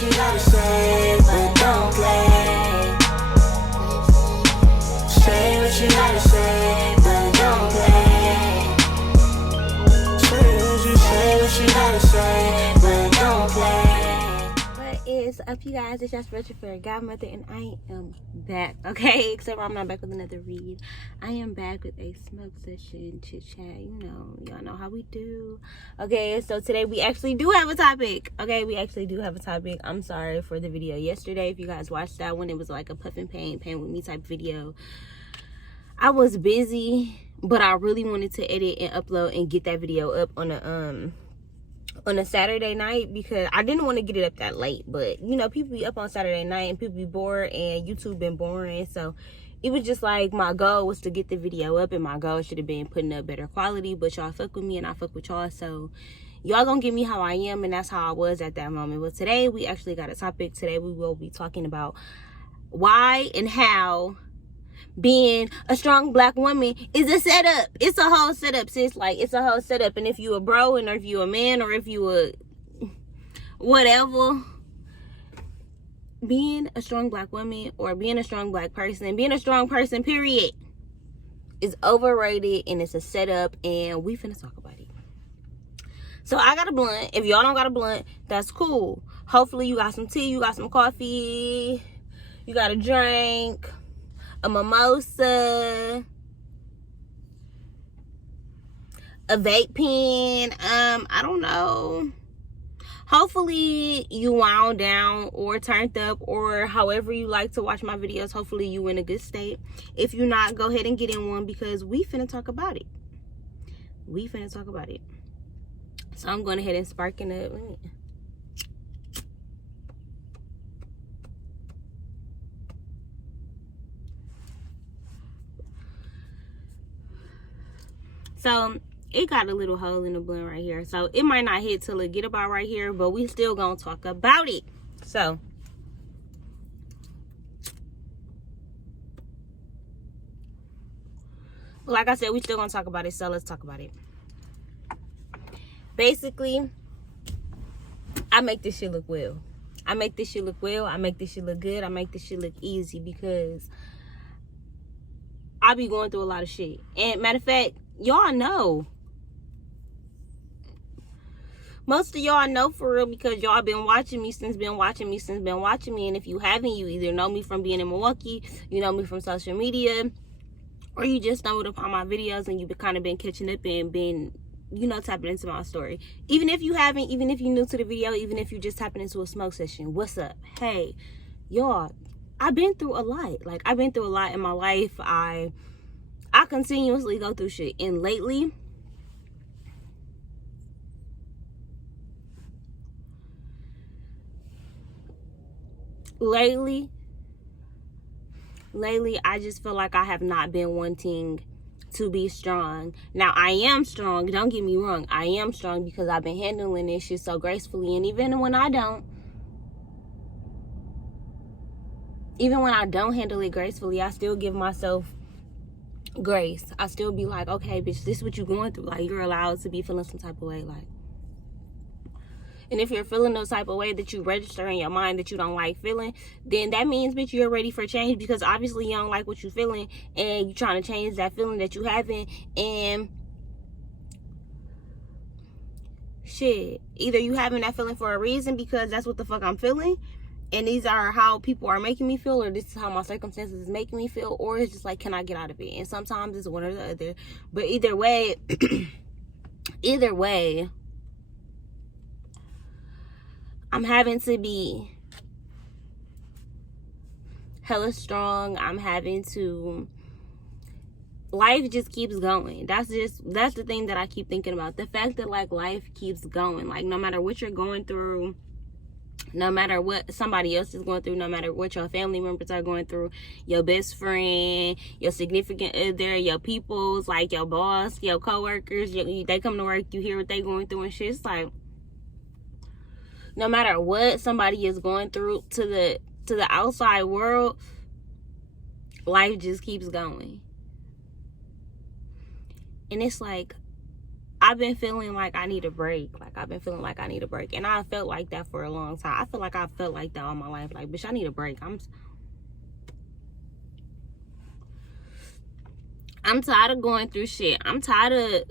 what you gotta say, but don't play. Say what you gotta say, but don't play. Say what you gotta say, but don't play. What is up, you guys? It's your spiritual fairy godmother, and I am back. Okay, except for I'm not back with another read. I am back with a smoke session, chit chat. Y'all know how we do. Okay, so today we actually do have a topic. Okay, we actually do have a topic. I'm sorry for the video yesterday. If you guys watched that one, it was like a puff and pain with me type video. I was busy, but I really wanted to edit and upload and get that video up on a Saturday night, because I didn't want to get it up that late. But people be up on Saturday night and people be bored, and YouTube been boring. So it was just like, my goal was to get the video up, and my goal should have been putting up better quality. But y'all fuck with me and I fuck with y'all, so y'all gonna get me how I am, and that's how I was at that moment. But today we actually got a topic. Today we will be talking about why and how being a strong black woman is a setup. It's a whole setup, sis. Like, it's a whole setup. And if you a bro, and or if you a man, or if you a whatever, being a strong black woman, or being a strong black person, being a strong person, period, is overrated, and it's a setup, and we finna talk about it. So I got a blunt. If y'all don't got a blunt, that's cool. Hopefully you got some tea, you got some coffee, you got a drink, a mimosa, a vape pen, I don't know. Hopefully you wound down or turned up, or however you like to watch my videos. Hopefully you in a good state. If you're not, go ahead and get in one, because we finna talk about it. We finna talk about it. So I'm going ahead and sparking up. So it got a little hole in the blunt right here, so it might not hit till it get about right here, but we still gonna talk about it. So like I said, we still gonna talk about it, so let's talk about it. Basically, I make this shit look well. I make this shit look well. I make this shit look good. I make this shit look easy, because I be going through a lot of shit. And matter of fact, y'all know. Most of y'all know for real, because y'all been watching me since been watching me. And if you haven't, you either know me from being in Milwaukee, you know me from social media, or you just stumbled upon my videos and you've kind of been catching up and been, tapping into my story. Even if you haven't, even if you're new to the video, even if you just tapping into a smoke session, what's up? Hey, y'all, I've been through a lot. Like, I've been through a lot in my life. I continuously go through shit. And lately, I just feel like I have not been wanting to be strong. Now, I am strong. Don't get me wrong. I am strong, because I've been handling this shit so gracefully. And even when I don't handle it gracefully, I still give myself grace. I still be like, okay, bitch, this is what you're going through. Like, you're allowed to be feeling some type of way. Like, and if you're feeling those type of way that you register in your mind that you don't like feeling, then that means, bitch, you're ready for change, because obviously you don't like what you're feeling, and you're trying to change that feeling that you having. And shit, either you having that feeling for a reason, because that's what the fuck I'm feeling, and these are how people are making me feel, or this is how my circumstances is making me feel, or it's just like, can I get out of it? And sometimes it's one or the other. But either way, I'm having to be hella strong. I'm having to, life just keeps going. That's the thing that I keep thinking about. The fact that, like, life keeps going. Like, no matter what you're going through, no matter what somebody else is going through, no matter what your family members are going through, your best friend, your significant other, your peoples, like your boss, your coworkers, they come to work, you hear what they going through and shit. It's like, no matter what somebody is going through to the outside world, life just keeps going. And it's like, I've been feeling like I need a break. Like, I've been feeling like I need a break. And I felt like that for a long time. I feel like I felt like that all my life. Like, bitch, I need a break. I'm tired of going through shit. I'm tired of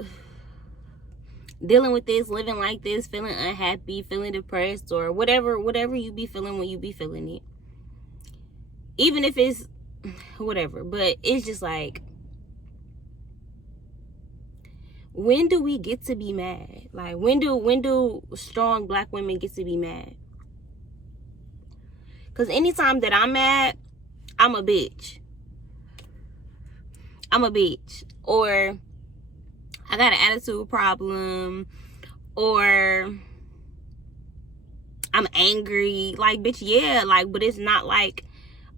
dealing with this, living like this, feeling unhappy, feeling depressed, or whatever you be feeling when you be feeling it. Even if it's whatever. But it's just like, when do we get to be mad? Like, when do strong black women get to be mad? Because anytime that I'm mad, I'm a bitch. I'm a bitch. Or I got an attitude problem. Or I'm angry. Like, bitch, yeah. Like, but it's not like,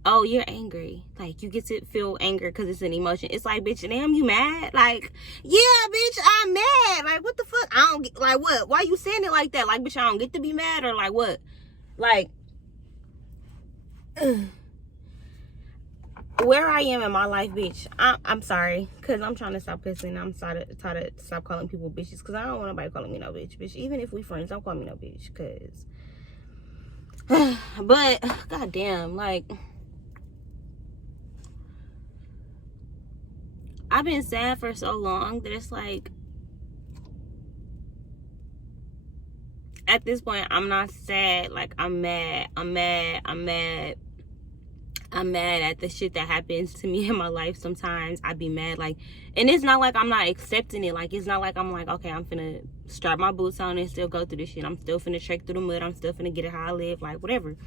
oh, you're angry. Like, you get to feel anger because it's an emotion. It's like, bitch, damn, you mad? Like, yeah, bitch, I'm mad. Like, what the fuck? I don't get, like, what? Why you saying it like that? Like, bitch, I don't get to be mad? Or like, what? Like, where I am in my life, bitch, I'm sorry, because I'm trying to stop cussing. I'm tired to stop calling people bitches, because I don't want nobody calling me no bitch. Bitch, even if we friends, don't call me no bitch, because but goddamn, like, I've been sad for so long that it's like, at this point, I'm not sad. Like, I'm mad at the shit that happens to me in my life. Sometimes I be mad, like, and it's not like I'm not accepting it. Like, it's not like I'm like, okay, I'm finna strap my boots on and still go through this shit. I'm still finna trek through the mud. I'm still finna get it how I live, like, whatever.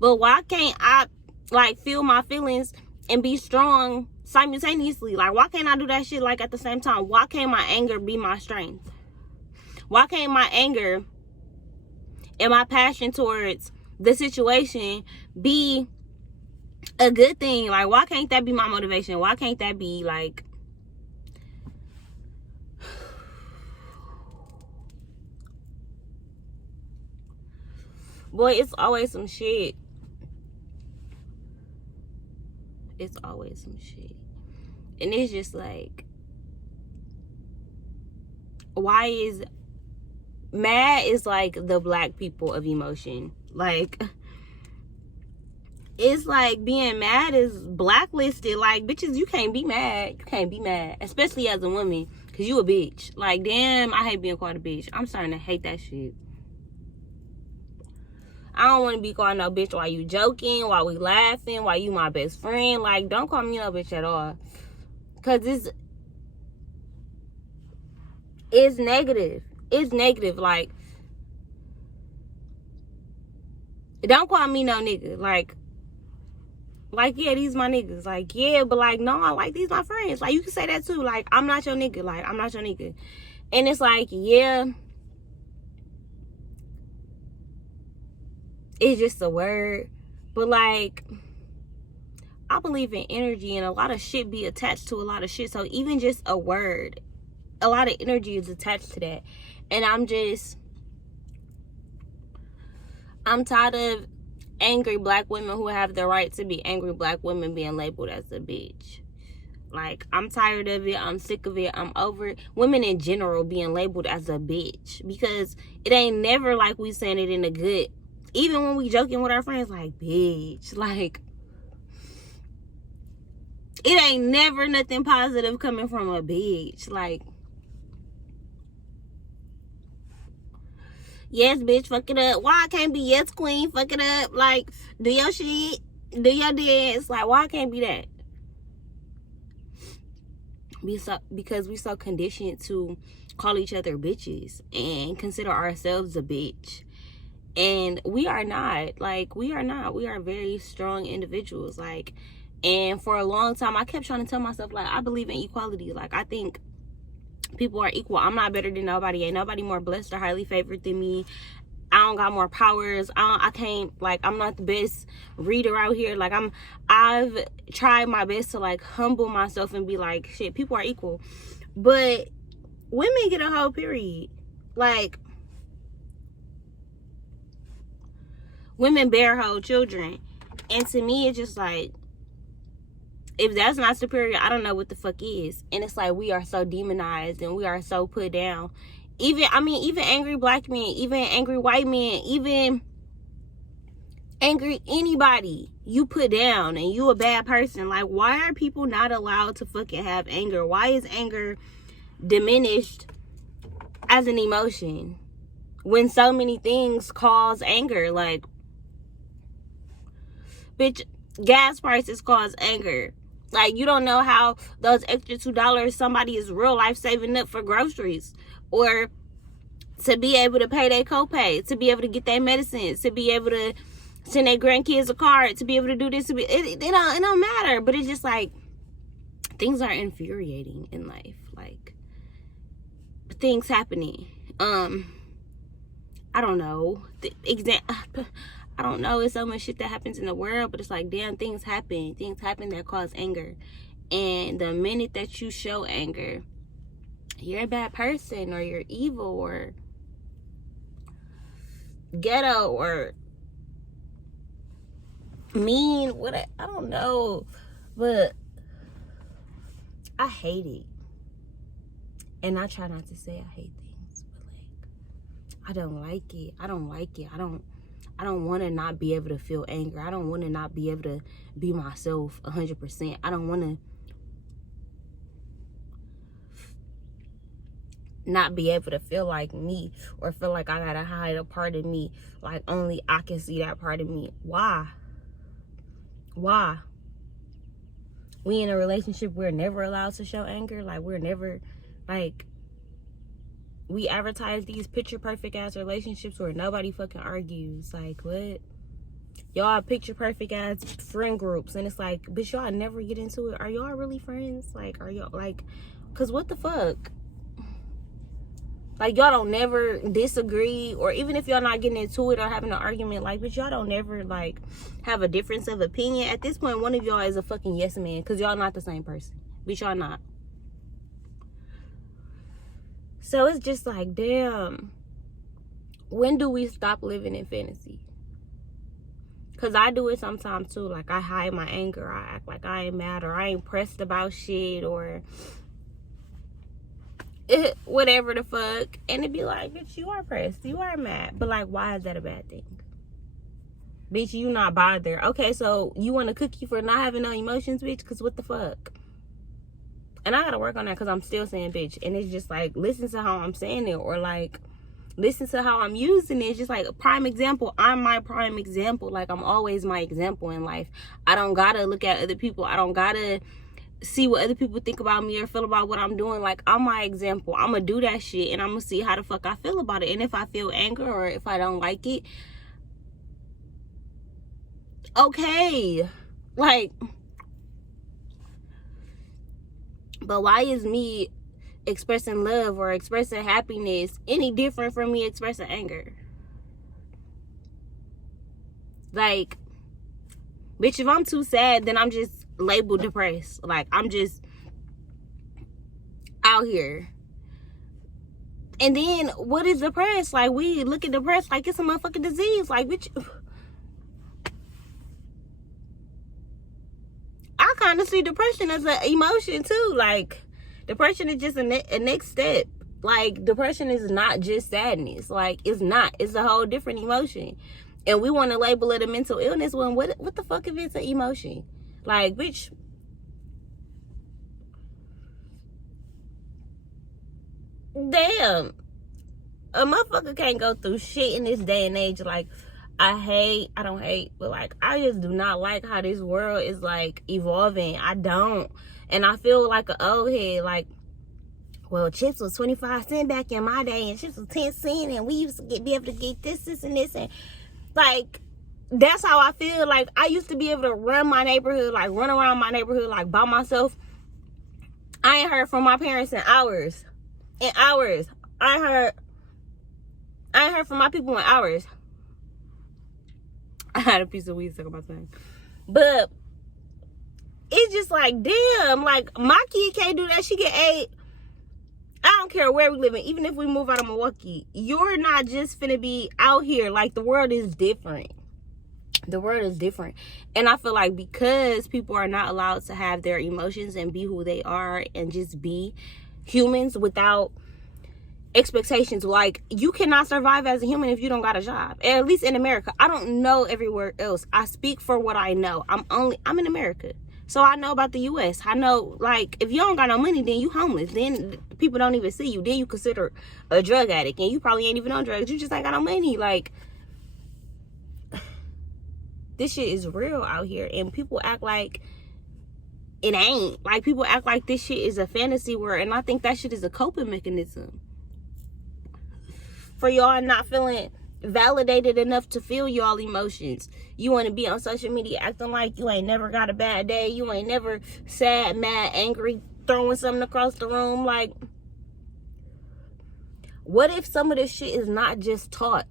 But why can't I, like, feel my feelings and be strong simultaneously? Like, why can't I do that shit, like, at the same time? Why can't my anger be my strength? Why can't my anger and my passion towards the situation be a good thing? Like, why can't that be my motivation? Why can't that be, like, boy, it's always some shit. It's always some shit. And it's just like, why is mad is like the black people of emotion. Like, it's like being mad is blacklisted. Like, bitches, you can't be mad. You can't be mad, especially as a woman, because you a bitch. Like, damn, I hate being called a bitch. I'm starting to hate that shit. I don't want to be called no bitch while you joking, while we laughing, while you my best friend. Like, don't call me no bitch at all, because it's negative. It's negative. Like, don't call me no nigga. Like, yeah, these my niggas. Like, yeah, but like, no, like, these my friends. Like, you can say that too. Like, I'm not your nigga. Like, I'm not your nigga. And it's like, yeah, it's just a word. But like, I believe in energy, and a lot of shit be attached to a lot of shit. So even just a word, a lot of energy is attached to that. And I'm tired of angry black women who have the right to be angry black women being labeled as a bitch. Like, I'm tired of it. I'm sick of it. I'm over it. Women in general being labeled as a bitch, because it ain't never like we saying it in a good, even when we joking with our friends, like, bitch, like, it ain't never nothing positive coming from a bitch. Like, yes, bitch, fuck it up. Why I can't be yes, queen, fuck it up? Like, do your shit, do your dance. Like, why I can't be that? Because we so conditioned to call each other bitches and consider ourselves a bitch. And we are not. Like, we are not. We are very strong individuals. Like, and for a long time, I kept trying to tell myself, like, I believe in equality. Like, I think people are equal. I'm not better than nobody. Ain't nobody more blessed or highly favored than me. I don't got more powers. I can't, like, I'm not the best reader out here. Like, I've tried my best to, like, humble myself and be like, shit, people are equal. But women get a whole period. Like, women bear whole children. And to me, it's just like, if that's not superior, I don't know what the fuck is. And it's like we are so demonized and we are so put down. Even angry black men, even angry white men, even angry anybody, you put down and you a bad person. Like, why are people not allowed to fucking have anger? Why is anger diminished as an emotion when so many things cause anger? Like, bitch, gas prices cause anger. Like, you don't know how those extra $2 somebody is real life saving up for groceries, or to be able to pay their copay, to be able to get their medicines, to be able to send their grandkids a card, to be able to do this, it don't matter. But it's just like, things are infuriating in life. Like, things happening. I don't know. I don't know. It's so much shit that happens in the world, but it's like, damn, things happen. Things happen that cause anger. And the minute that you show anger, you're a bad person, or you're evil, or ghetto, or mean. I don't know. But I hate it. And I try not to say I hate things, but like, I don't like it. I don't like it. I don't want to not be able to feel anger. I don't want to not be able to be myself 100%. I don't want to not be able to feel like me, or feel like I gotta hide a part of me. Like, only I can see that part of me. Why? We in a relationship, we're never allowed to show anger. Like, we're never, like, we advertise these picture perfect ass relationships where nobody fucking argues. Like, what? Y'all picture perfect ass friend groups, and it's like, bitch, y'all never get into it. Are y'all really friends? Like, are y'all, like, cause what the fuck? Like, y'all don't never disagree, or even if y'all not getting into it or having an argument, like, but y'all don't never, like, have a difference of opinion. At this point, one of y'all is a fucking yes man, because y'all not the same person. Bitch, y'all not. So it's just like, damn, when do we stop living in fantasy? Because I do it sometimes, too. Like, I hide my anger. I act like I ain't mad, or I ain't pressed about shit, or whatever the fuck. And it'd be like, bitch, you are pressed, you are mad, but like, why is that a bad thing? Bitch, you not bothered. Okay, so you want a cookie for not having no emotions, bitch? Because what the fuck? And I gotta work on that, because I'm still saying bitch. And it's just like, listen to how I'm saying it, or like, listen to how I'm using it. It's just like a prime example. I'm my prime example. Like, I'm always my example in life. I don't gotta look at other people. I don't gotta see what other people think about me or feel about what I'm doing. Like, I'm my example. I'm gonna do that shit, and I'm gonna see how the fuck I feel about it. And if I feel anger, or if I don't like it, okay. Like, but why is me expressing love or expressing happiness any different from me expressing anger? Like, bitch, if I'm too sad, then I'm just labeled depressed. Like, I'm just out here. And then what is depressed? Like, we look at depressed like it's a motherfucking disease. Like, bitch, I kind of see depression as an emotion too. Like, depression is just a next step. Like, depression is not just sadness. Like, it's not. It's a whole different emotion. And we want to label it a mental illness when what the fuck if it's an emotion? Like, bitch, damn, a motherfucker can't go through shit in this day and age. Like, I don't hate, but like, I just do not like how this world is like evolving. I don't. And I feel like an old head. Like, well, chips was 25 cents back in my day, and chips was 10 cents, and we used to be able to get this, and this, and like, that's how I feel. Like, I used to be able to run my neighborhood, like run around my neighborhood like by myself. I ain't heard from my parents in hours. In hours. I ain't heard from my people in hours. I had a piece of weed stuck on my tongue. But it's just like, damn, like, my kid can't do that. She get 8. I don't care where we live in. Even if we move out of Milwaukee, you're not just finna be out here. Like, the world is different. The world is different. And I feel like because people are not allowed to have their emotions and be who they are and just be humans without expectations, like, you cannot survive as a human if you don't got a job, at least in America. I don't know everywhere else. I speak for what I know. I'm in America, so I know about the US. I know, like, if you don't got no money, then you homeless, then people don't even see you, then you consider a drug addict, and you probably ain't even on drugs, you just ain't got no money. Like, this shit is real out here, and people act like it ain't. Like, people act like this shit is a fantasy world, and I think that shit is a coping mechanism for y'all not feeling validated enough to feel y'all emotions. You want to be on social media acting like you ain't never got a bad day, you ain't never sad, mad, angry, throwing something across the room. Like, what if some of this shit is not just taught?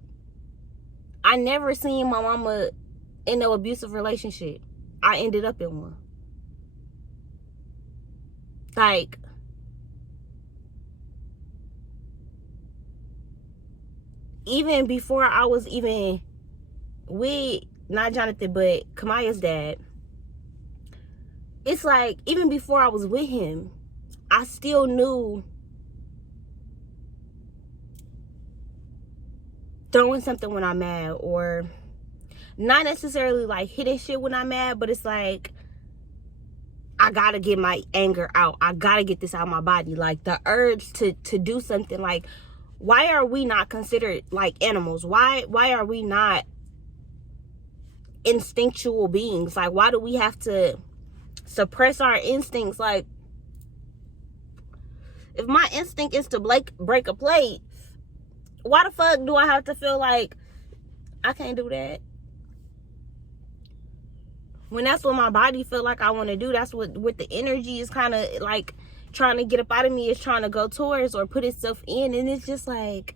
I never seen my mama in no abusive relationship. I ended up in one. Like, even before I was even with, not Jonathan, but Kamaya's dad, it's like, even before I was with him, I still knew throwing something when I'm mad, or not necessarily like hitting shit when I'm mad, but it's like, I gotta get my anger out. I gotta get this out of my body. Like, the urge to do something. Like, why are we not considered like animals? Why are we not instinctual beings? Like, why do we have to suppress our instincts? Like, if my instinct is to break a plate, why the fuck do I have to feel like I can't do that? When that's what my body feel like I want to do, that's what the energy is kind of like trying to get up out of me, is trying to go towards or put itself in. And it's just like,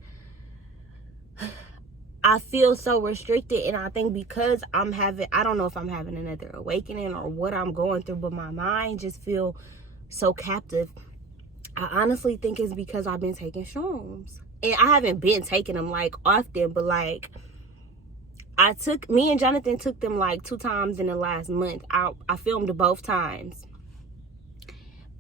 I feel so restricted. And I think because I don't know if I'm having another awakening or what I'm going through, but my mind just feel so captive. I honestly think it's because I've been taking shrooms. And I haven't been taking them like often, but like, me and Jonathan took them like 2 times in the last month. I filmed both times.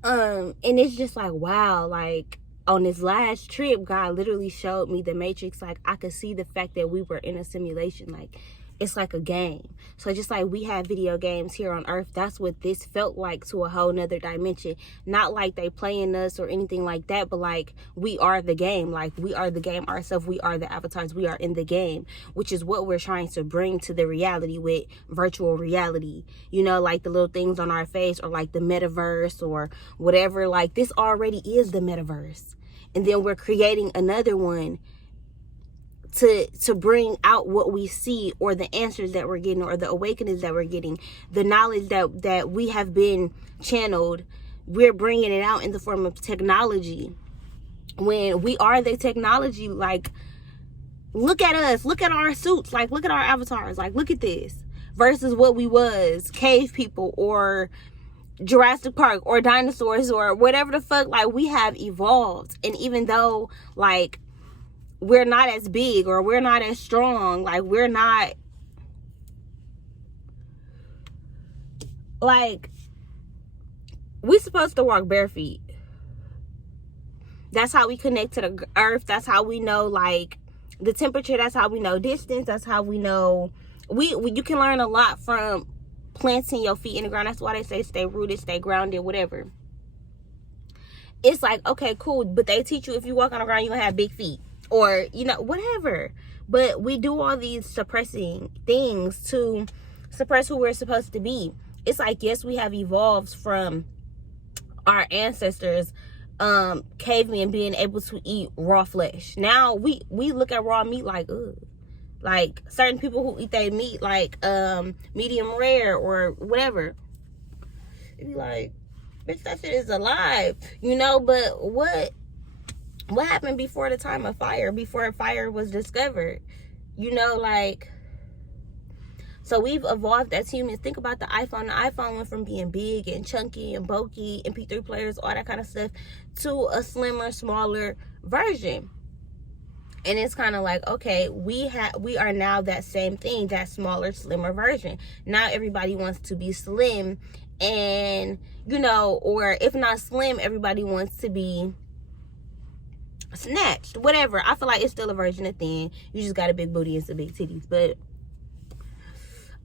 And it's just like, wow, like, on this last trip, God literally showed me the Matrix. Like, I could see the fact that we were in a simulation. Like, it's like a game. So just like we have video games here on Earth, that's what this felt like, to a whole nother dimension. Not like they playing us or anything like that, but like, we are the game. Like, we are the game ourselves. We are the avatars. We are in the game, which is what we're trying to bring to the reality with virtual reality. You know, like the little things on our face, or like the metaverse or whatever. Like, this already is the metaverse. And then we're creating another one to bring out what we see, or the answers that we're getting, or the awakenings that we're getting, the knowledge that we have been channeled. We're bringing it out in the form of technology, when we are the technology. Like, look at us, look at our suits, like, look at our avatars, like, look at this, versus what we was, cave people or Jurassic Park or dinosaurs or whatever the fuck. Like, we have evolved. And even though, like, we're not as big, or we're not as strong, like, we're not, like, we're supposed to walk bare feet. That's how we connect to the earth. That's how we know, like, the temperature. That's how we know distance. That's how we know, you can learn a lot from planting your feet in the ground. That's why they say stay rooted, stay grounded, whatever. It's like, okay, cool, but they teach you if you walk on the ground, you're gonna have big feet, or, you know, whatever. But we do all these suppressing things to suppress who we're supposed to be. It's like, yes, we have evolved from our ancestors, cavemen, being able to eat raw flesh. Now we look at raw meat like, ugh. Like, certain people who eat their meat like medium rare or whatever, it'd be like, bitch, that shit is alive, you know. But what happened before the time of fire, before fire was discovered, you know? Like, so we've evolved as humans. Think about the iPhone. The iPhone went from being big and chunky and bulky, MP3 players, all that kind of stuff, to a slimmer, smaller version. And it's kind of like, okay, we are now that same thing, that smaller, slimmer version. Now everybody wants to be slim, and or if not slim, everybody wants to be snatched, whatever. I feel like it's still a version of thin. You just got a big booty and some big titties. But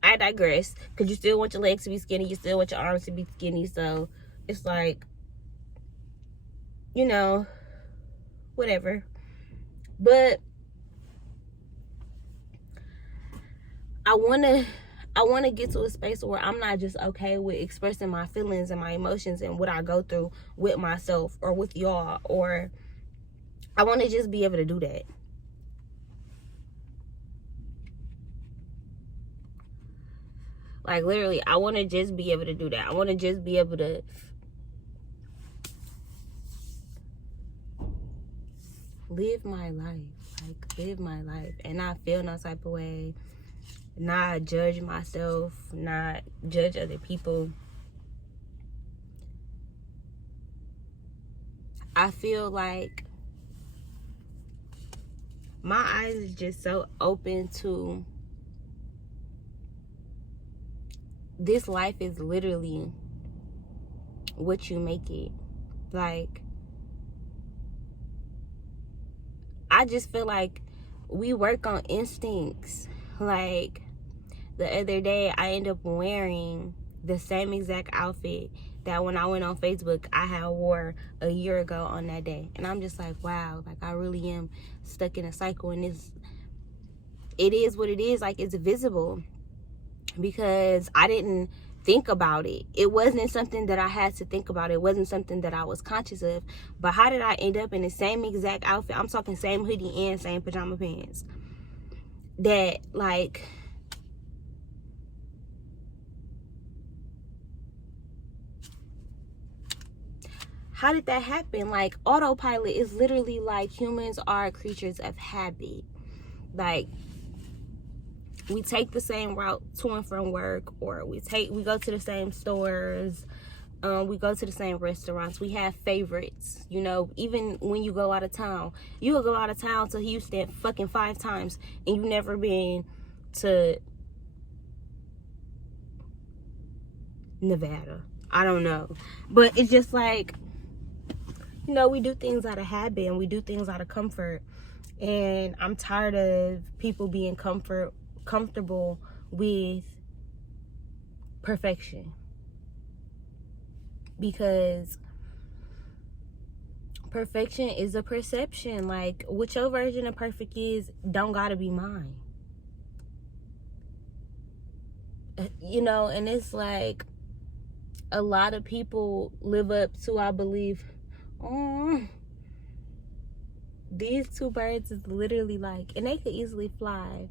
I digress, because you still want your legs to be skinny, you still want your arms to be skinny. So it's like, whatever. But I want to get to a space where I'm not just okay with expressing my feelings and my emotions and what I go through with myself or with y'all, or I want to just be able to do that. Like, literally, I want to just be able to do that. I want to just be able to live my life. Like, live my life and not feel no type of way. Not judge myself. Not judge other people. I feel like my eyes is just so open to this life is literally what you make it. Like, I just feel like we work on instincts. Like, the other day I ended up wearing the same exact outfit that when I went on Facebook I had wore a year ago on that day. And I'm just like, wow, like I really am stuck in a cycle, and it is what it is. Like, it's visible because I didn't think about it. It wasn't something that I had to think about. It wasn't something that I was conscious of. But how did I end up in the same exact outfit? I'm talking same hoodie and same pajama pants. That, like, how did that happen? Like, autopilot is literally like humans are creatures of habit. Like, we take the same route to and from work, or we go to the same stores, we go to the same restaurants. We have favorites, even when you go out of town. You will go out of town to Houston fucking 5 times and you never been to Nevada. I don't know. But it's just like, we do things out of habit and we do things out of comfort. And I'm tired of people being comfortable with perfection, because perfection is a perception. Like, what your version of perfect is don't gotta be mine, and it's like a lot of people live up to, I believe, these 2 birds is literally like, and they could easily fly,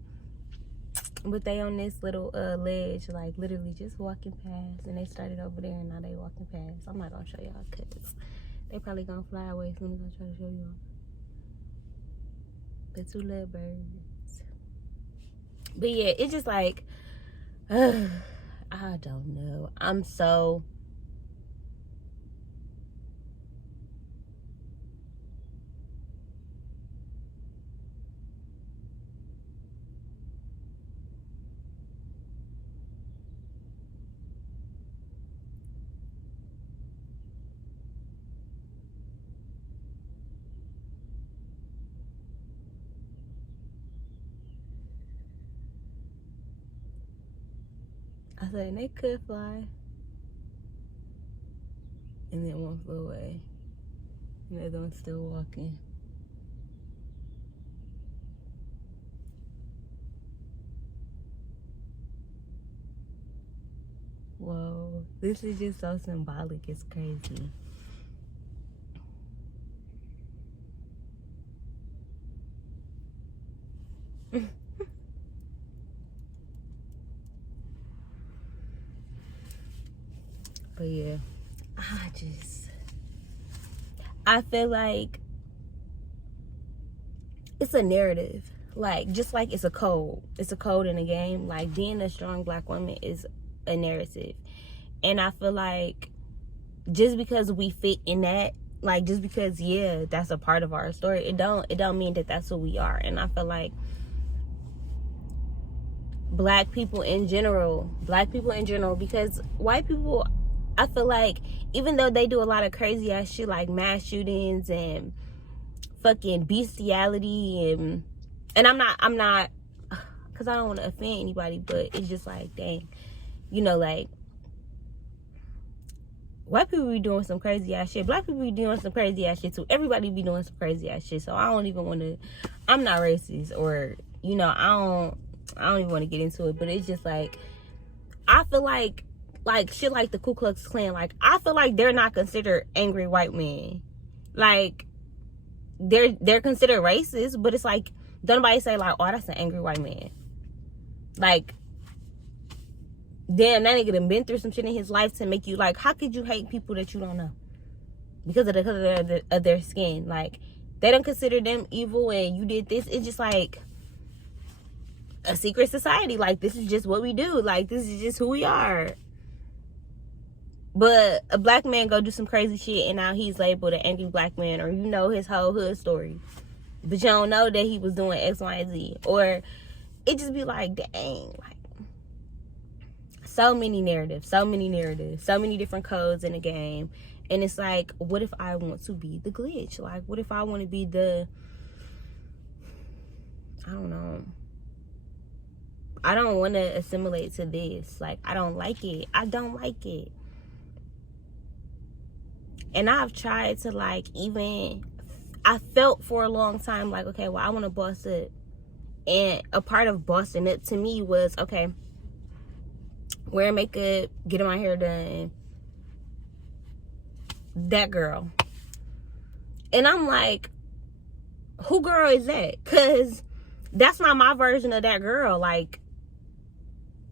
but they on this little ledge, like literally just walking past, and they started over there and now they walking past. I'm not gonna show y'all because they probably gonna fly away as soon as I try to show y'all. The 2 little birds. But yeah, it's just like, I don't know. I'm so I said they could fly, and then one flew away, and the other one's still walking. Whoa, this is just so symbolic. It's crazy. But yeah, I feel like it's a narrative. Like, just like it's a code. It's a code in a game. Like, being a strong Black woman is a narrative. And I feel like just because we fit in that, Like, just because, yeah, that's a part of our story, it don't mean that that's who we are. And I feel like black people in general, because white people, I feel like, even though they do a lot of crazy ass shit like mass shootings and fucking bestiality, and I'm not, because I don't want to offend anybody, but it's just like, dang, you know, like, white people be doing some crazy ass shit. Black people be doing some crazy ass shit too. Everybody be doing some crazy ass shit. So I don't even want to, I'm not racist, or, you know, I don't even want to get into it. But it's just like, I feel like shit like the Ku Klux Klan, like, I feel like they're not considered angry white men. Like, they're considered racist, but it's like, don't nobody say like, oh, that's an angry white man. Like, damn, that nigga done been through some shit in his life to make you, like, how could you hate people that you don't know because of the color of their skin? Like, they don't consider them evil and you did this. It's just like a secret society. Like, this is just what we do. Like, this is just who we are. But a black man go do some crazy shit and now he's labeled an angry black man, or you know his whole hood story, but you don't know that he was doing X, Y, and Z. Or it just be like, dang, like, so many narratives, so many different codes in the game. And it's like, what if I want to be the glitch? Like, what if I want to be the, I don't know, I don't want to assimilate to this. Like, I don't like it. And I've tried to, like, even, I felt for a long time like, okay, well, I want to boss up. And a part of bossing up to me was, okay, wearing makeup, getting my hair done, that girl. And I'm like, who girl is that? Because that's not my version of that girl. Like,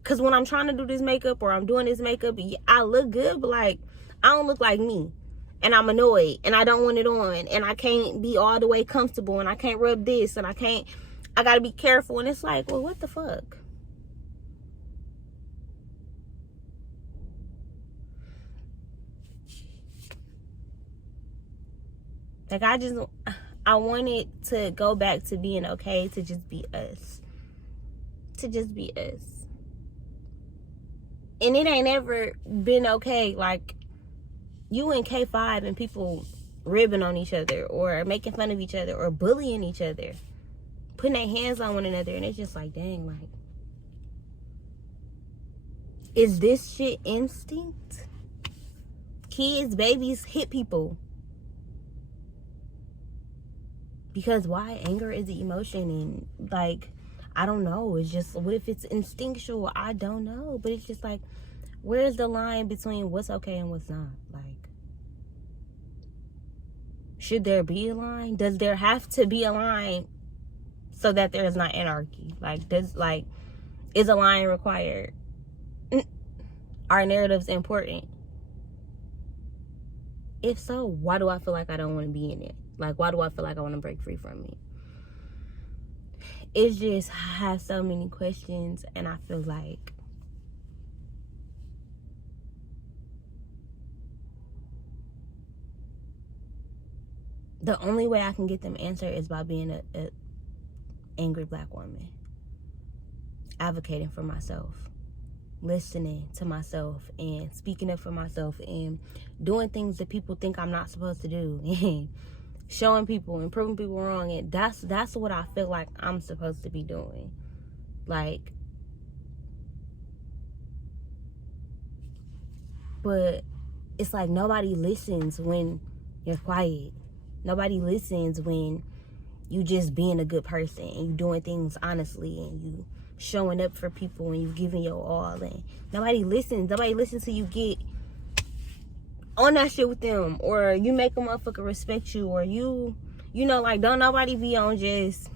because when I'm trying to do this makeup or I'm doing this makeup, I look good, but like, I don't look like me. And I'm annoyed and I don't want it on, and I can't be all the way comfortable, and I can't rub this, and I gotta be careful. And it's like, well, what the fuck? Like, I wanted to go back to being okay, to just be us. And it ain't ever been okay. Like, you in K5 and people ribbing on each other or making fun of each other or bullying each other, putting their hands on one another, and it's just like, dang, like, is this shit instinct? Kids, babies hit people. Because why? Anger is an emotion, and like, I don't know. It's just, what if it's instinctual? I don't know. But it's just like, where's the line between what's okay and what's not? Like, should there be a line? Does there have to be a line so that there is not anarchy? Like, is a line required? Are narratives important? If so, why do I feel like I don't want to be in it? Like, why do I feel like I want to break free from it? It's just, I have so many questions, and I feel like the only way I can get them answered is by being a angry black woman, advocating for myself, listening to myself, and speaking up for myself, and doing things that people think I'm not supposed to do, and showing people and proving people wrong. And that's what I feel like I'm supposed to be doing. Like, but it's like, nobody listens when you're quiet. Nobody listens when you just being a good person and you doing things honestly, and you showing up for people, and you giving your all. And nobody listens till you get on that shit with them, or you make a motherfucker respect you, or you know, like, don't nobody be on just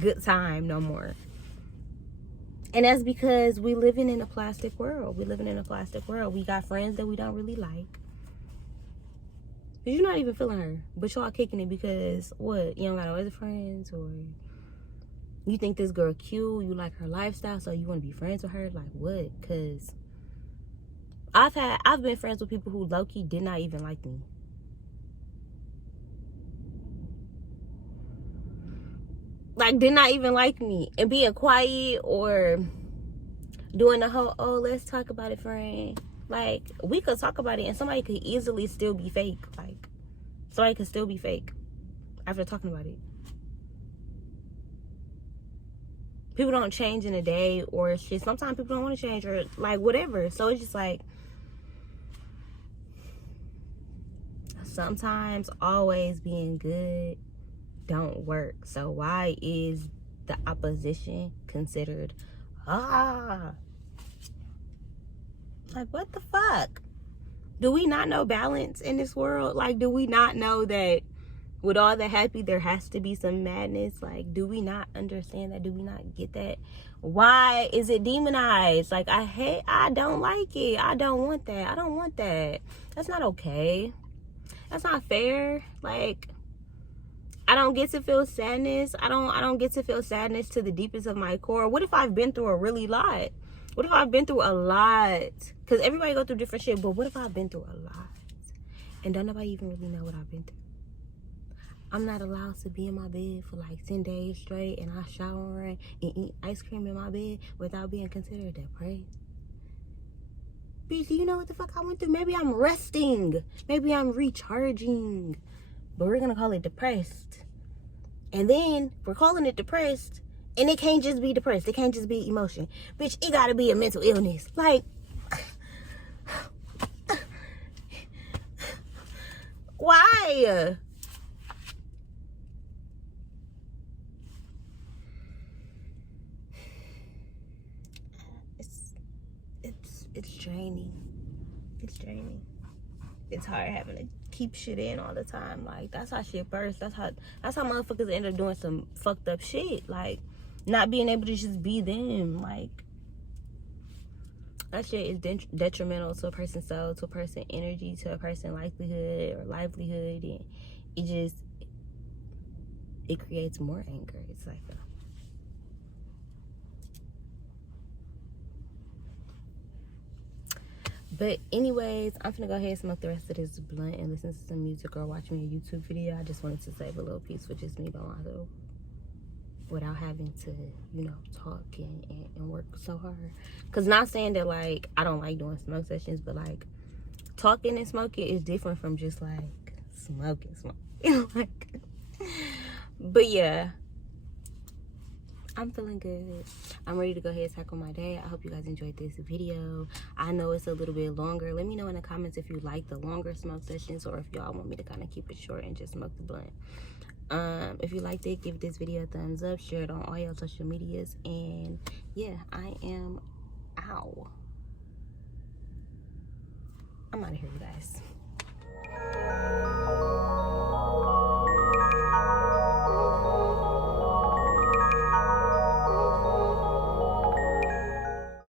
good time no more. And that's because we living in a plastic world. We got friends that we don't really like. You're not even feeling her, but y'all kicking it because, what, you don't got no other friends? Or you think this girl cute, you like her lifestyle, so you want to be friends with her? Like, what? Because I've been friends with people who low-key did not even like me. like, did not even like me, and being quiet or doing the whole, oh, let's talk about it, friend. Like, we could talk about it and somebody could easily still be fake. Like, somebody could still be fake after talking about it. People don't change in a day, or shit. Sometimes people don't want to change, or like whatever. So it's just like, sometimes always being good don't work. So why is the opposition considered like, what the fuck? Do we not know balance in this world? Like, do we not know that with all the happy there has to be some madness? Like, do we not understand that? Do we not get that? Why is it demonized? Like, I don't like it. I don't want that. I don't want that. That's not okay. That's not fair. Like, I don't get to feel sadness. I don't get to feel sadness to the deepest of my core. What if I've been through a really lot? What if I've been through a lot? Because everybody go through different shit, but what if I've been through a lot and don't nobody even really know what I've been through? I'm not allowed to be in my bed for like 10 days straight, and I shower and eat ice cream in my bed without being considered depressed. Bitch, do you know what the fuck I went through? Maybe I'm resting. Maybe I'm recharging. But we're gonna call it depressed. And then we're calling it depressed, and it can't just be depressed. It can't just be emotion. Bitch, it gotta be a mental illness. Like, why? It's draining. It's draining. It's hard having to keep shit in all the time. Like, that's how shit bursts. That's how motherfuckers end up doing some fucked up shit. Like, not being able to just be them. Like, that shit is detrimental to a person's soul, to a person's energy, to a person's livelihood, and it creates more anger. It's like But anyways, I'm gonna go ahead and smoke the rest of this blunt and listen to some music or watch me a YouTube video. I just wanted to save a little piece for just me by myself without having to, talk and work so hard. Because not saying that, like, I don't like doing smoke sessions, but, like, talking and smoking is different from just, like, smoking. Like, but, yeah. I'm feeling good. I'm ready to go ahead and tackle my day. I hope you guys enjoyed this video. I know it's a little bit longer. Let me know in the comments if you like the longer smoke sessions, or if y'all want me to kind of keep it short and just smoke the blunt. If you liked it, give this video a thumbs up, share it on all your social medias, and yeah, I am out. I'm out of here, you guys.